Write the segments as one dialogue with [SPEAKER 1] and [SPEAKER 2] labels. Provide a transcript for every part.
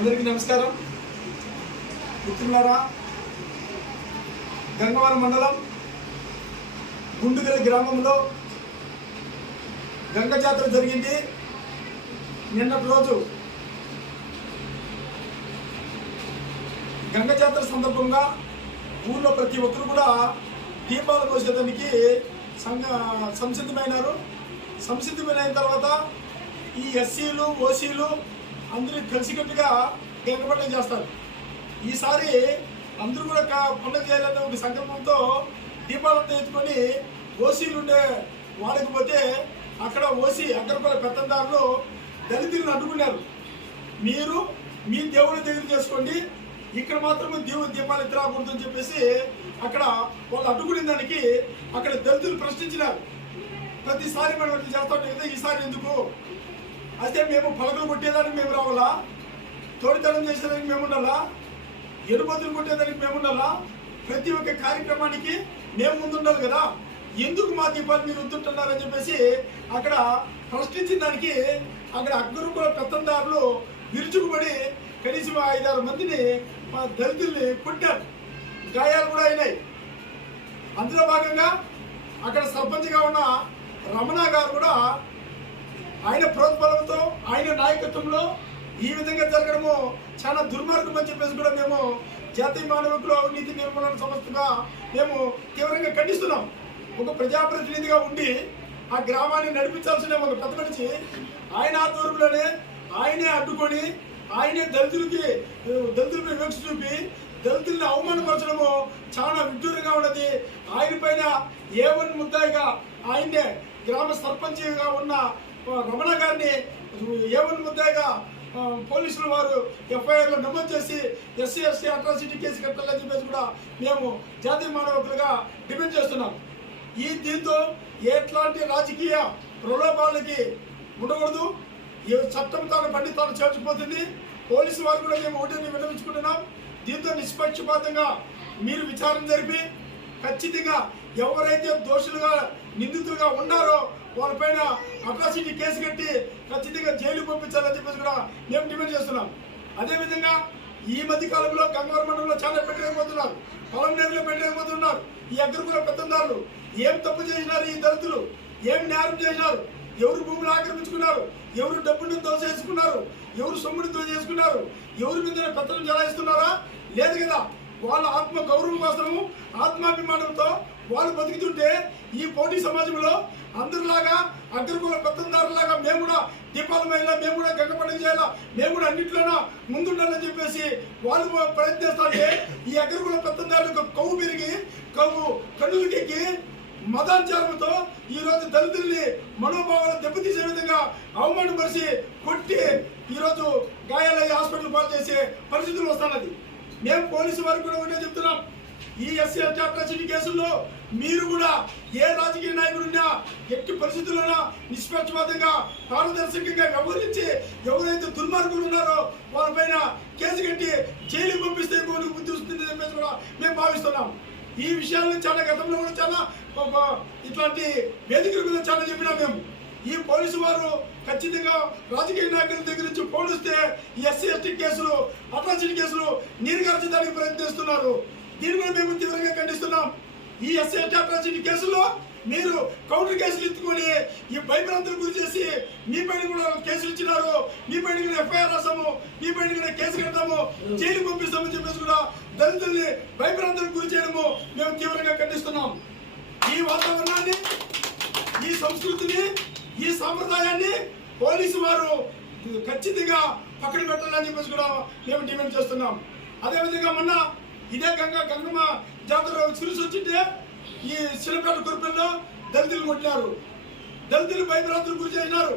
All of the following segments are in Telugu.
[SPEAKER 1] అందరికీ నమస్కారం. మిత్రులారా గంగవరం మండలం గుండుగల గ్రామంలో గంగ జాతర జరిగింది. నిన్నటి రోజు గంగ జాతర సందర్భంగా ఊళ్ళో ప్రతి ఒక్కరు కూడా దీపాలు పోసేదానికి సంఘ సంసిద్ధమైనారు. సంసిద్ధమైన తర్వాత ఈ ఎస్సీలు ఓసీలు అందరూ కలిసికట్టుగా గంగపండుగ చేస్తారు. ఈసారి అందరూ కూడా కా- పండుగ చేయాలనే ఒక సంకల్పంతో దీపాలతో ఎత్తుకొని ఓసీలు ఉండే వాళ్ళకి పోతే అక్కడ ఓసీ అగ్రపల్లి పెత్తందారులు దళితులను అడ్డుకున్నారు. మీరు మీ దేవుని దగ్గర చేసుకోండి. ఇక్కడ మాత్రం దేవుడి దీపాలు ఎత్తి రాకూడదు అని చెప్పేసి అక్కడ వాళ్ళు అడ్డుకునే దానికి అక్కడ దళితులు ప్రశ్నించినారు. ప్రతిసారి మనం చేస్తాం కదా ఈసారి ఎందుకు? అయితే మేము పలకలు కొట్టేదానికి మేము రావాలా? తోడితనం చేసేదానికి మేము ఉండాలా? ఎరుబతులు కొట్టేదానికి మేము ఉండాలా? ప్రతి ఒక్క కార్యక్రమానికి మేము ముందుండాలి కదా? ఎందుకు మా దీపాలు మీరు వద్దుంటున్నారని చెప్పేసి అక్కడ ప్రశ్నించిన దానికి అక్కడ అగ్గురు కూడా పెత్తందారులు విరుచుకుపడి కనీసం ఐదారు మందిని మా దళితుల్ని కొట్టారు. గాయాలు కూడా అయినాయి. అందులో భాగంగా అక్కడ సర్పంచ్గా ఉన్న రమణ గారు కూడా ఆయన ప్రోత్బలంతో ఆయన నాయకత్వంలో ఈ విధంగా జరగడము చాలా దుర్మార్గం అని చెప్పేసి కూడా మేము జాతీయ మానవికులు అవినీతి నిర్మూలన సంస్థగా మేము తీవ్రంగా ఖండిస్తున్నాం. ఒక ప్రజాప్రతినిధిగా ఉండి ఆ గ్రామాన్ని నడిపించాల్సిన ఒక పెద్ద మనిషి ఆయన ఆధ్వర్యంలోనే ఆయనే అడ్డుకొని ఆయనే దళితులకి దళితులపై వివక్ష చూపి దళితుల్ని అవమానపరచడము చాలా విడ్డూరంగా ఉన్నది. ఆయన పైన ఏ వన్ ముద్దాయిగా ఆయనే గ్రామ సర్పంచ్గా ఉన్న రమణ గారిని ఏ ముద్దగా పోలీసులు వారు ఎఫ్ఐఆర్లో నమోదు చేసి ఎస్సీ ఎస్టీ అట్రాసిటీ కేసు కట్టాలని చెప్పేసి కూడా మేము జాతీయ మానవకులుగా డిమాండ్ చేస్తున్నాం. ఈ దీంతో ఎట్లాంటి రాజకీయ ప్రలోభాలకి ఉండకూడదు. ఈ చట్టం తాను బండి తాను చేర్చిపోతుంది పోలీసు వారు కూడా మేము ఒకటిని విన్నవించుకుంటున్నాం. దీంతో నిష్పక్షపాతంగా మీరు విచారణ జరిపి ఖచ్చితంగా ఎవరైతే దోషులుగా నిందితులుగా ఉన్నారో వాళ్ళపైన అట్రాసిటీ కేసు కట్టి ఖచ్చితంగా జైలు పంపించాలని చెప్పేసి కూడా మేము డిమాండ్ చేస్తున్నాం. అదేవిధంగా ఈ మధ్య కాలంలో గంగవరం మండలంలో చాలా పెట్టలేకపోతున్నారు. పొలం నేరులో పెట్టలేకపోతున్నారు. ఈ అగ్రకుల పెత్తందారులు ఏం తప్పు చేసినారు ఈ దళితులు? ఏం నేరం చేసినారు? ఎవరు భూములు ఆక్రమించుకున్నారు? ఎవరు డబ్బుని దోసేసుకున్నారు ఎవరు సొమ్ముని దోచేసుకున్నారు ఎవరి మీద పెత్తనం జలాయిస్తున్నారా? లేదు కదా. వాళ్ళ ఆత్మ గౌరవం కోసము ఆత్మాభిమానంతో వాళ్ళు బతుకుతుంటే ఈ పోటీ సమాజంలో అందరిలాగా అగ్రకుల పెత్తందారులాగా మేము కూడా దీపాలమైనా మేము కూడా గంగ పండుగ చేయాలా మేము కూడా అన్నింటిలోనూ ముందుండాలని చెప్పేసి వాళ్ళు ప్రయత్నిస్తారంటే ఈ అగ్రకుల పెత్తందారులకు కొవ్వు పెరిగి కవు కన్నులకెక్కి మతాచారంతో ఈరోజు దళితుల్ని మనోభావాలు దెబ్బతీసే విధంగా అవమానపరిచి కొట్టి ఈరోజు రోజు గాయాలయ్యి హాస్పిటల్ పాలు చేసే పరిస్థితులు వస్తున్నది. మేము పోలీసు వారికి కూడా ఒకటే చెప్తున్నాం. ఈ ఎస్సీ అట్రాసిటీ కేసుల్లో మీరు కూడా ఏ రాజకీయ నాయకుడున్నా ఎట్టి పరిస్థితుల్లోనా నిష్పక్షపాతంగా పారదర్శకంగా వ్యవహరించి ఎవరైతే దుర్మార్గులు ఉన్నారో వాళ్ళపైన కేసు కట్టి జైలు పంపిస్తే ఇంకోటి బుద్ధి వస్తుంది చెప్పేసి కూడా మేము భావిస్తున్నాం. ఈ విషయాలను చాలా గతంలో కూడా చాలా ఇట్లాంటి వేదికల మీద చాలా చెప్పినా మేము. ఈ పోలీసు వారు ఖచ్చితంగా రాజకీయ నాయకుల దగ్గర నుంచి పోలిస్తే ఈ ఎస్సీ ఎస్టీ కేసులు అట్రాసిటీ కేసులు నీరు ప్రయత్నిస్తున్నారు. దీని మీద మేము తీవ్రంగా ఖండిస్తున్నాం. ఈ ఎస్సీ ఎస్టీ అట్రాసిటీ కేసుల్లో మీరు కౌంటర్ కేసులు ఎత్తుకొని ఈ భయభ్రాంతులు గురి చేసి మీ పైన కూడా కేసులు ఇచ్చినారు. మీ పైన కూడా ఎఫ్ఐఆర్ రాసాము. మీ పైన కూడా కేసు కడతాము జైలు పంపిస్తామని చెప్పేసి కూడా దళితుల్ని భయభ్రాంతులకు గురి చేయడము మేము తీవ్రంగా ఖండిస్తున్నాం. ఈ వాతావరణాన్ని ఈ సంస్కృతిని ఈ సాంప్రదాయాన్ని పోలీసు వారు ఖచ్చితంగా పక్కన పెట్టాలని చెప్పేసి కూడా మేము డిమాండ్ చేస్తున్నాం. అదేవిధంగా మొన్న ఇదే గంగా గంగమ్మ జాతర సిరిసి వచ్చింటే ఈ శిలపేట గురుపుల్లో దళితులు కొట్టినారు. దళితులు భయభ్రాంతులు గురి చేసినారు.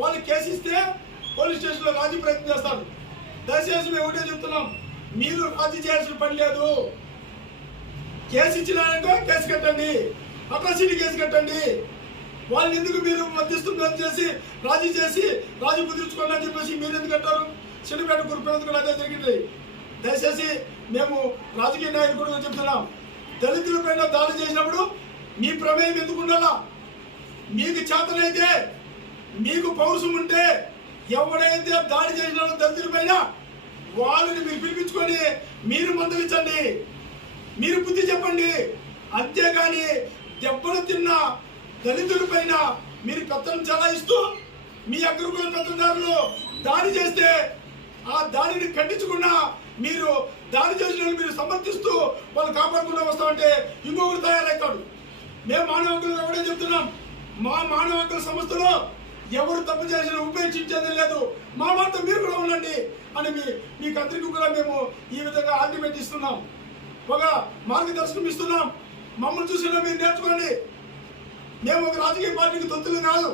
[SPEAKER 1] వాళ్ళు కేసు ఇస్తే పోలీస్ స్టేషన్లో రాజీ ప్రయత్నం చేస్తారు. దయచేసి మేము ఒకటే చెప్తున్నాం. మీరు రాజీ చేయాల్సిన పని లేదు. కేసు ఇచ్చినాక కేసు కట్టండి. అట్రాసిటీ కేసు కట్టండి. వాళ్ళని ఎందుకు మీరు మధ్యస్థం చేసి రాజీ చేసి రాజీ కుదుర్చుకోండి అని చెప్పేసి మీరు ఎందుకు అంటారు? చిన్నపేట గురుపేట అదే జరిగింది. దయచేసి మేము రాజకీయ నాయకుడు చెప్తున్నాం. దళితుల పైన దాడి చేసినప్పుడు మీ ప్రమేయం ఎందుకు ఉండాలా? మీకు చేతనైతే మీకు పౌరుషం ఉంటే ఎవడైతే దాడి చేసినాడో దళితుల పైన వాళ్ళని మీరు పిలిపించుకొని మీరు మందలించండి మీరు బుద్ధి చెప్పండి. అంతేగాని దెబ్బలు తిన్న దళితుల పైన మీరు పెత్తనం చలాయిస్తూ మీ అగ్రకుల కత్తదారులు దాడి చేస్తే ఆ దాడిని ఖండించకుండా మీరు దాడి చేసిన మీరు సమర్థిస్తూ వాళ్ళు కాపాడుకుంటూ వస్తామంటే ఇంకొకరు తయారవుతాడు మేము మానవ హక్కులు ఒకటే చెప్తున్నాం. మా మానవ హక్కుల సంస్థలో ఎవరు తప్పు చేసినా ఉపేక్షించేది లేదు. మా మాట మీరు కూడా ఉండండి అని మీ మీ అందరికీ కూడా మేము ఈ విధంగా ఆల్టిమేట్ ఇస్తున్నాం. ఒక మార్గదర్శనం ఇస్తున్నాం. మమ్మల్ని చూసినా మీరు నేర్చుకోండి. మేము ఒక రాజకీయ పార్టీకి తొత్తులు కాదు.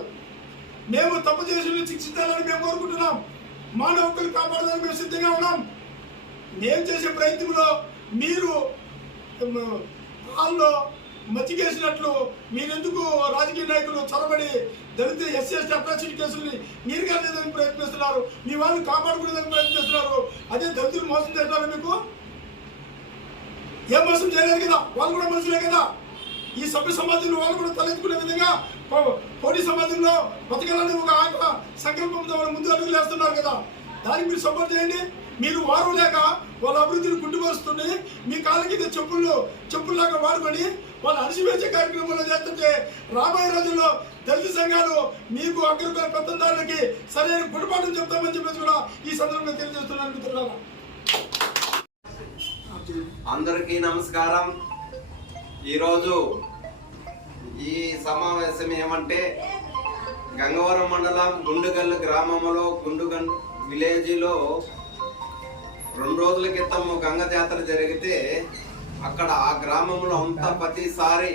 [SPEAKER 1] మేము తప్పు చేసిన శిక్షించాలని మేము కోరుకుంటున్నాం. మానవ హక్కులు కాపాడాలని మేము సిద్ధంగా ఉన్నాం. మేము చేసే ప్రయత్నంలో మీరు వాళ్ళు మచ్చికేసినట్లు మీరెందుకు రాజకీయ నాయకులు చొరబడి దళిత ఎస్సీ ఎస్టీ అట్రాసిటీ కేసుల్ని మీరు కాలేదని ప్రయత్నిస్తున్నారు మీ వాళ్ళు కాపాడుకునేదని ప్రయత్నిస్తున్నారు అదే దళితులు మోసం చేస్తున్నారు మీకు? ఏం మోసం చేయలేదు కదా? వాళ్ళు కూడా మనుషులే కదా? ఈ సభ్య సమాజంలో వాళ్ళు కూడా తలెత్తుకునే విధంగా పోటీ సమాజంలో బతకాలని ఒక ఆయన సంకల్పంతో వాళ్ళు ముందు అడుగులు వేస్తున్నారు కదా. దానికి మీరు సపోర్ట్ చేయండి. మీరు వారు లేక వాళ్ళ అభివృద్ధిని గుడ్డుపరుస్తుంది మీ కాళ్ళ కింద చెప్పులు చెప్పుల్లాగా వాడుకొని వాళ్ళు అణిచివేసే కార్యక్రమంలో చేస్తుంటే రాబోయే రోజుల్లో దళిత సంఘాలు మీకు అగ్రకుల పెత్తందారులకి సరైన గుణపాఠం చెప్తామని చెప్పేసి కూడా ఈ సందర్భంగా తెలియజేస్తున్నాను మిత్రులారా.
[SPEAKER 2] అందరికీ నమస్కారం. ఈరోజు ఈ సమావేశం ఏమంటే గంగవరం మండలం గుండుగల్లు గ్రామంలో గుండుగల్ విలేజ్లో రెండు రోజుల క్రితం గంగ జాతర జరిగితే అక్కడ ఆ గ్రామంలో అంతా ప్రతిసారి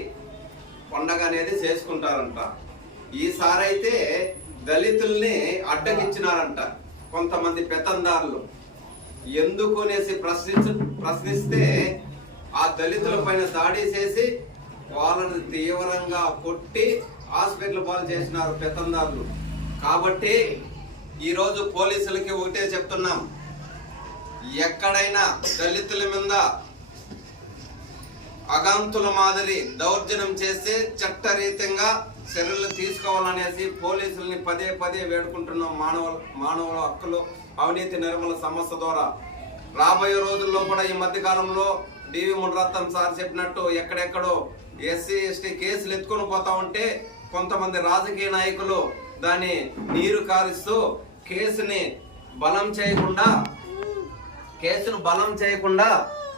[SPEAKER 2] పండగ అనేది చేసుకుంటారంట. ఈసారి అయితే దళితుల్ని అడ్డగించినారంట కొంతమంది పెత్తందారులు. ఎందుకు అనేసి ప్రశ్నించ ప్రశ్నిస్తే ఆ దళితుల పైన దాడి చేసి వాళ్ళని తీవ్రంగా కొట్టి హాస్పిటల్ పాలు చేసినారు పెత్తందారులు. కాబట్టి ఈరోజు పోలీసులకి ఒకటే చెప్తున్నాం. ఎక్కడైనా దళితుల మీద అగంతుల మాదిరి దౌర్జన్యం చేస్తే చట్టరీతంగా చర్యలు తీసుకోవాలనేసి పోలీసుల్ని పదే పదే వేడుకుంటున్నాం మానవ మానవుల హక్కులు అవినీతి నిర్మూలన సంస్థ ద్వారా రాబోయే రోజుల్లో కూడా ఈ మధ్యకాలంలో డివి మునరత్నం సార్ చెప్పినట్టు ఎక్కడెక్కడో ఎస్సీ ఎస్టీ కేసులు ఎత్తుకొని పోతా ఉంటే కొంతమంది రాజకీయ నాయకులు దాన్ని నీరు కారుస్తూ కేసుని బలం చేయకుండా కేసును బలం చేయకుండా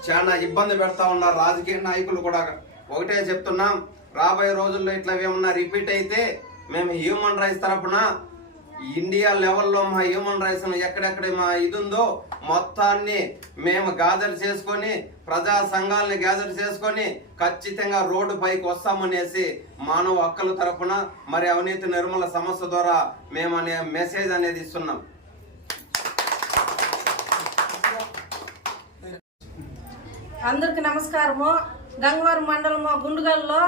[SPEAKER 2] చాలా ఇబ్బంది పెడతా ఉన్నారు రాజకీయ నాయకులు కూడా. ఒకటే చెప్తున్నాం రాబోయే రోజుల్లో ఇట్లా ఏమన్నా రిపీట్ అయితే మేము హ్యూమన్ రైట్స్ తరపున ఇండియా లెవెల్లో మా హ్యూమన్ రైట్స్ ఎక్కడెక్కడ మా ఇది ఉందో మొత్తాన్ని మేము గ్యాదర్ చేసుకొని ప్రజా సంఘాలను గ్యాదర్ చేసుకొని ఖచ్చితంగా రోడ్డు పైకి వస్తామనేసి మానవ హక్కుల తరఫున మరి అవినీతి నిర్మూల సంస్థ ద్వారా మేము అనే మెసేజ్ అనేది ఇస్తున్నాం.
[SPEAKER 3] అందరికి నమస్కారము. గంగవరం మండలము గుండుగల్లో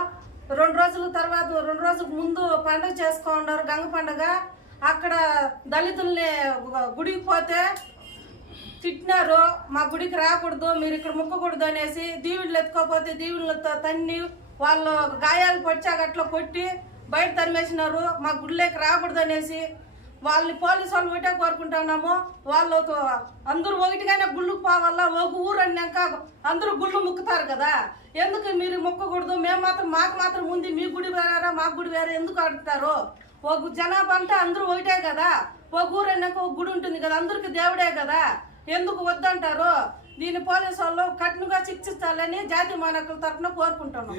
[SPEAKER 3] రెండు రోజుల తర్వాత రెండు రోజుల ముందు పండుగ చేసుకున్నారు గంగ పండుగ. అక్కడ దళితుల్ని గుడికి పోతే తిట్టినారు మా గుడికి రాకూడదు మీరు ఇక్కడ ముక్కకూడదు అనేసి దీవుళ్ళు ఎత్తుకోపోతే దీవులతో తన్ని వాళ్ళు గాయాలు పొడిచాక అట్లా కొట్టి బయట తరిమేసినారు మా గుడిలోకి రాకూడదు అనేసి వాళ్ళని పోలీసు వాళ్ళు ఒకటే కోరుకుంటున్నాము వాళ్ళతో అందరూ ఒకటిగానే గుళ్ళు పోవాలా? ఒక ఊరు అన్నాక అందరూ గుళ్ళు ముక్కుతారు కదా. ఎందుకు మీరు మొక్కకూడదు? మేము మాత్రం మాకు మాత్రం ఉంది మీ గుడి వేరేరా మా గుడి వేరే ఎందుకు అడుగుతారు ఒక జనాభా అంటే అందరూ ఒకటే కదా. ఒక ఊరు అన్నాక ఒక గుడి ఉంటుంది కదా అందరికి దేవుడే కదా. ఎందుకు వద్దంటారు? దీన్ని పోలీసు వాళ్ళు కఠినంగా శిక్షించాలని జాతి మానకుల తరఫున కోరుకుంటున్నాం.